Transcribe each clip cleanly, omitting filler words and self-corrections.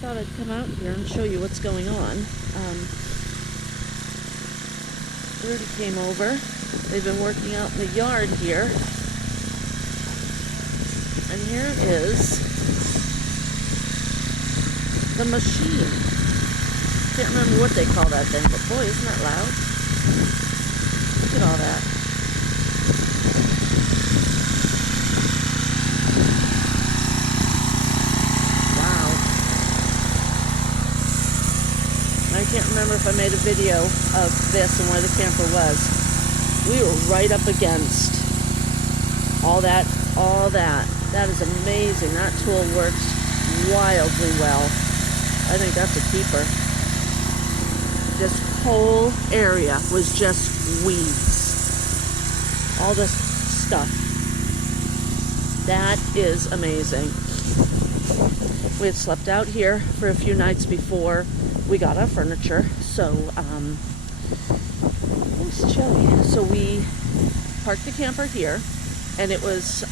thought I'd come out here and show you what's going on. Rudy came over. They've been working out in the yard here. And here is the machine. Can't remember what they call that thing, but boy, isn't that loud? Look at all that. Wow. I can't remember if I made a video of this and where the camper was. We were right up against all that. That is amazing. That tool works wildly well. I think that's a keeper. This whole area was just weeds. All this stuff. That is amazing. We had slept out here for a few nights before we got our furniture, so it was chilly. So we parked the camper here, and it was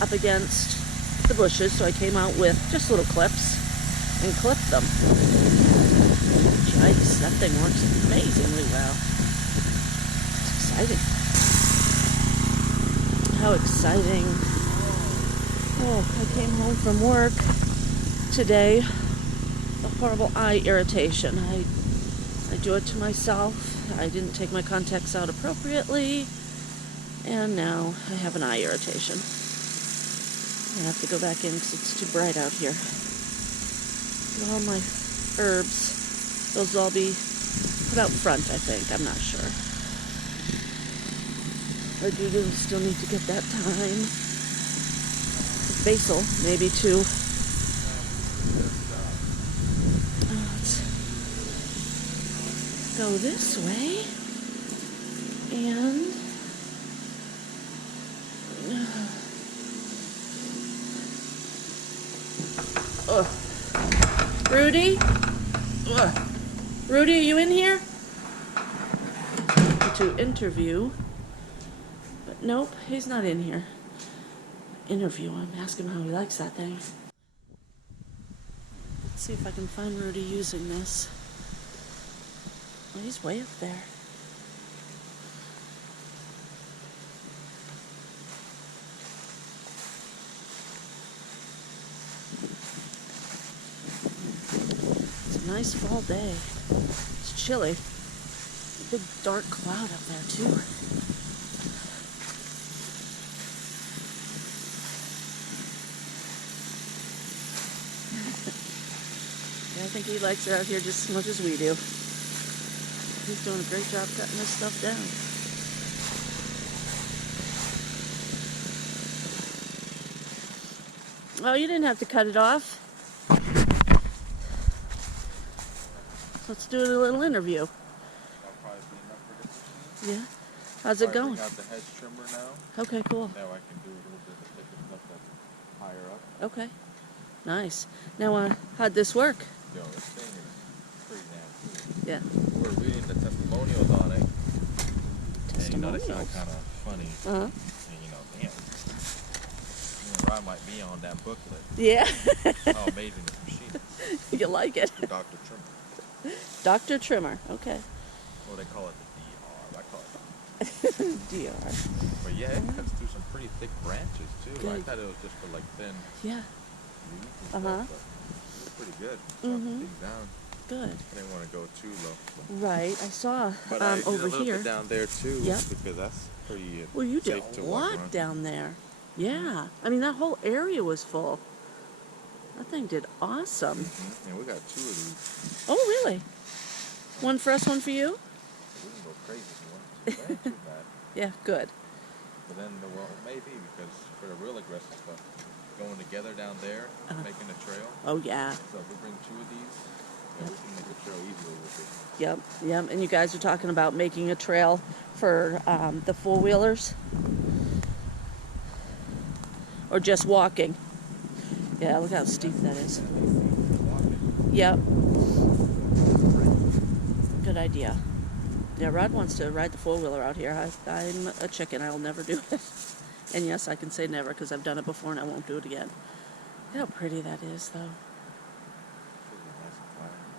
up against the bushes, so I came out with just little clips and clipped them. Yikes, that thing works amazingly well. It's exciting. How exciting. Oh, I came home from work today. A horrible eye irritation. I do it to myself. I didn't take my contacts out appropriately, and now I have an eye irritation. I have to go back in because it's too bright out here. Look at all my herbs. Those will all be put out front, I think. I'm not sure. I do still need to get that thyme. Basil, maybe too. Let's go this way. And Rudy? Rudy, are you in here? To interview. But nope, he's not in here. Interview him, ask him how he likes that thing. Let's see if I can find Rudy using this. Oh, he's way up there. Nice fall day. It's chilly. Big dark cloud up there too. Yeah, I think he likes it out here just as much as we do. He's doing a great job cutting this stuff down. Oh, you didn't have to cut it off. Let's do a little interview. That'll probably be enough for this machine. Yeah. How's it going? Bring out the hedge trimmer now. Okay, cool. Now I can do a little bit of thicker stuff that's higher up. Okay. Nice. Now, how'd this work? Yo, this thing is pretty damn cool. Yeah. We're reading the testimonials on it. And you know, they sound kind of funny. Uh-huh. And you know, damn. I might be on that booklet. Yeah. How amazing this machine is. You like it? Dr. Trimmer. Dr. Trimmer. Okay. Well, they call it the DR. I call it DR. But yeah, it cuts through some pretty thick branches too. Good. I thought it was just for like thin Yeah. leaves and stuff, but it's pretty good. Chopping things down. Good. I didn't want to go too low. Right. I saw But I did over a little here. bit down there too. Yep. Because that's pretty Well, you did safe a to walk lot around. down there. Yeah. I mean, that whole area was full. That thing did awesome. And we got 2 of these. Oh, really? One for us, one for you? We can go crazy if you want. It ain't too bad. Yeah, good. But then, well, maybe because for the real aggressive stuff, going together down there, making a trail. Oh, yeah. So if we bring 2 of these, yeah, we can make a trail easily with it. Yep, yep. And you guys are talking about making a trail for the four-wheelers? Or just walking? Yeah, look how steep that is. Yep. Good idea. Yeah, Rod wants to ride the four-wheeler out here. I'm a chicken. I'll never do it. And yes, I can say never because I've done it before and I won't do it again. Look how pretty that is, though.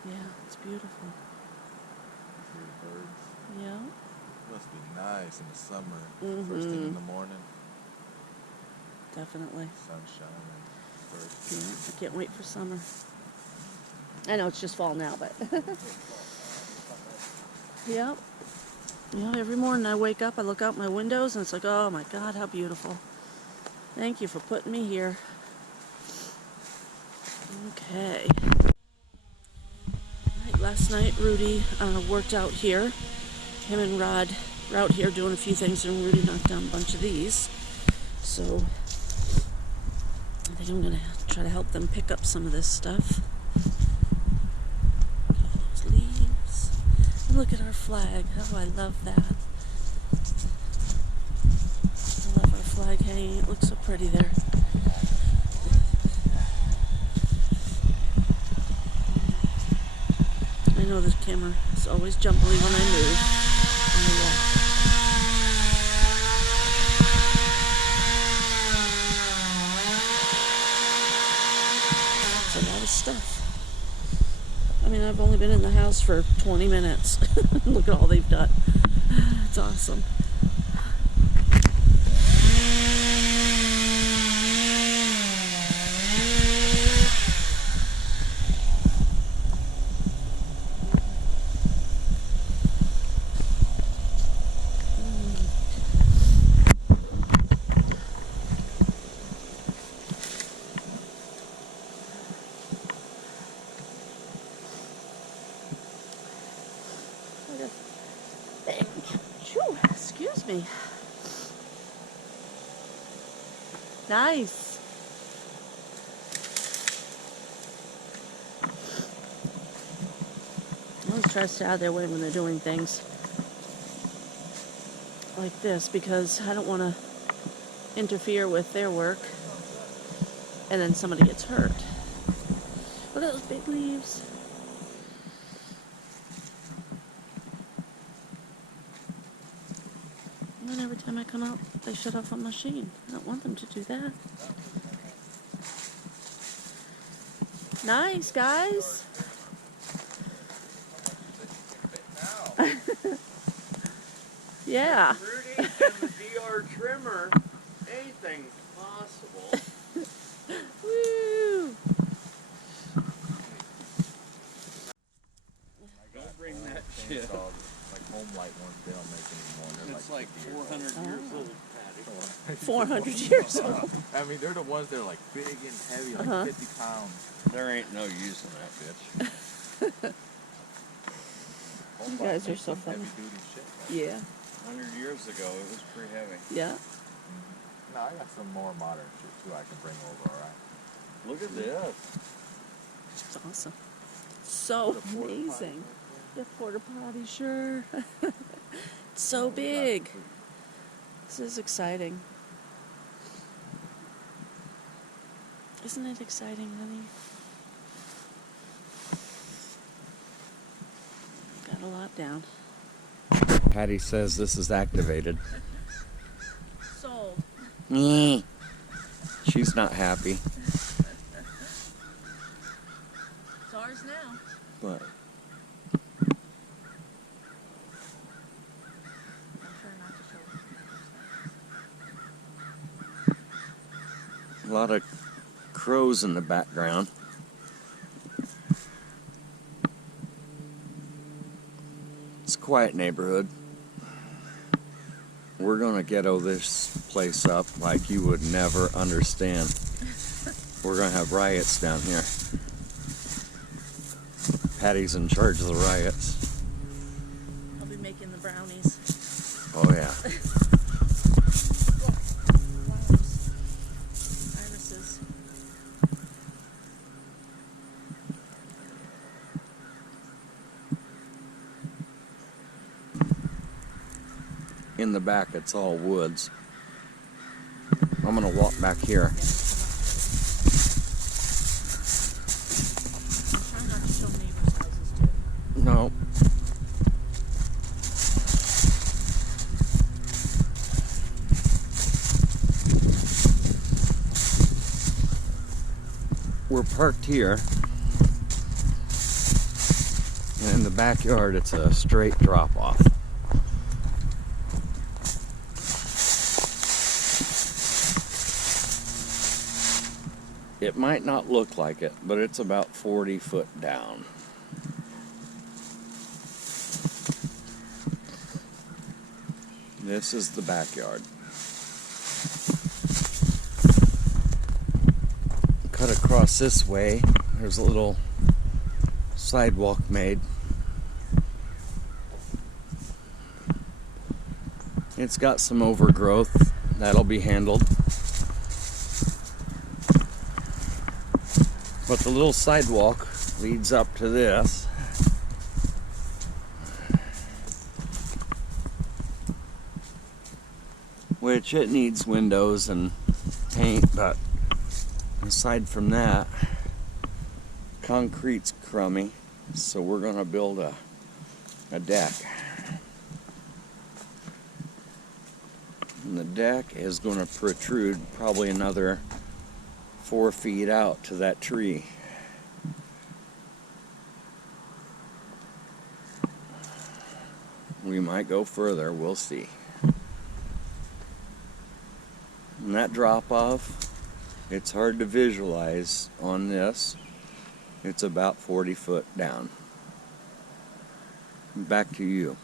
Yeah, it's beautiful. Hear the birds. Yeah. Must be nice in the summer. Mm-hmm. First thing in the morning. Definitely. Sunshine and birds. Yeah, I can't wait for summer. I know it's just fall now, but yeah. Yeah, every morning I wake up, I look out my windows, and it's like, oh my God, how beautiful. Thank you for putting me here. Okay. Right, last night, Rudy worked out here. Him and Rod were out here doing a few things, and Rudy knocked down a bunch of these. So I think I'm going to try to help them pick up some of this stuff. Those leaves. And look at our flag. Oh, I love that. I love our flag hanging. It looks so pretty there. I know the camera is always jumbly when I move. It's a lot of stuff. I mean, I've only been in the house for 20 minutes. Look at all they've done. It's awesome. Excuse me. Nice. I always try to stay out of their way when they're doing things like this because I don't want to interfere with their work and then somebody gets hurt. Look at those big leaves. And then every time I come out, they shut off a machine. I don't want them to do that. Nice, guys. Yeah. Rudy and the DR trimmer, anything's possible. Woo! Don't bring that shit. Like home light ones, they don't make anymore. They're It's like 400 years old, Patty. 400 years old. I mean, they're the ones that are like big and heavy, like 50 pounds. There ain't no use in that bitch. You guys are so funny. Heavy duty shit. Yeah. 100 years ago, it was pretty heavy. Yeah. No, I got some more modern shit too I can bring over, alright? Look at this. It's awesome. So amazing. The porta potty, sure. It's so big. This is exciting. Isn't it exciting, honey? Got a lot down. Patty says this is activated. Sold. She's not happy. It's ours now. But I'm sure not to show. a lot of crows in the background. It's a quiet neighborhood. We're gonna ghetto this place up like you would never understand. We're gonna have riots down here. Patty's in charge of the riots. I'll be making the brownies. Oh yeah. Irises. In the back, it's all woods. I'm gonna walk back here. I'm trying not to show neighbors' houses too. No. We're parked here. And in the backyard, it's a straight drop off. It might not look like it, but it's about 40 foot down. This is the backyard. Cut across this way, there's a little sidewalk made. It's got some overgrowth, that'll be handled. But the little sidewalk leads up to this. Which it needs windows and paint, but aside from that, concrete's crummy, so we're gonna build a deck. And the deck is gonna protrude probably another 4 feet out to that tree. We might go further, we'll see. And that drop off, it's hard to visualize on this. It's about 40 foot down. Back to you.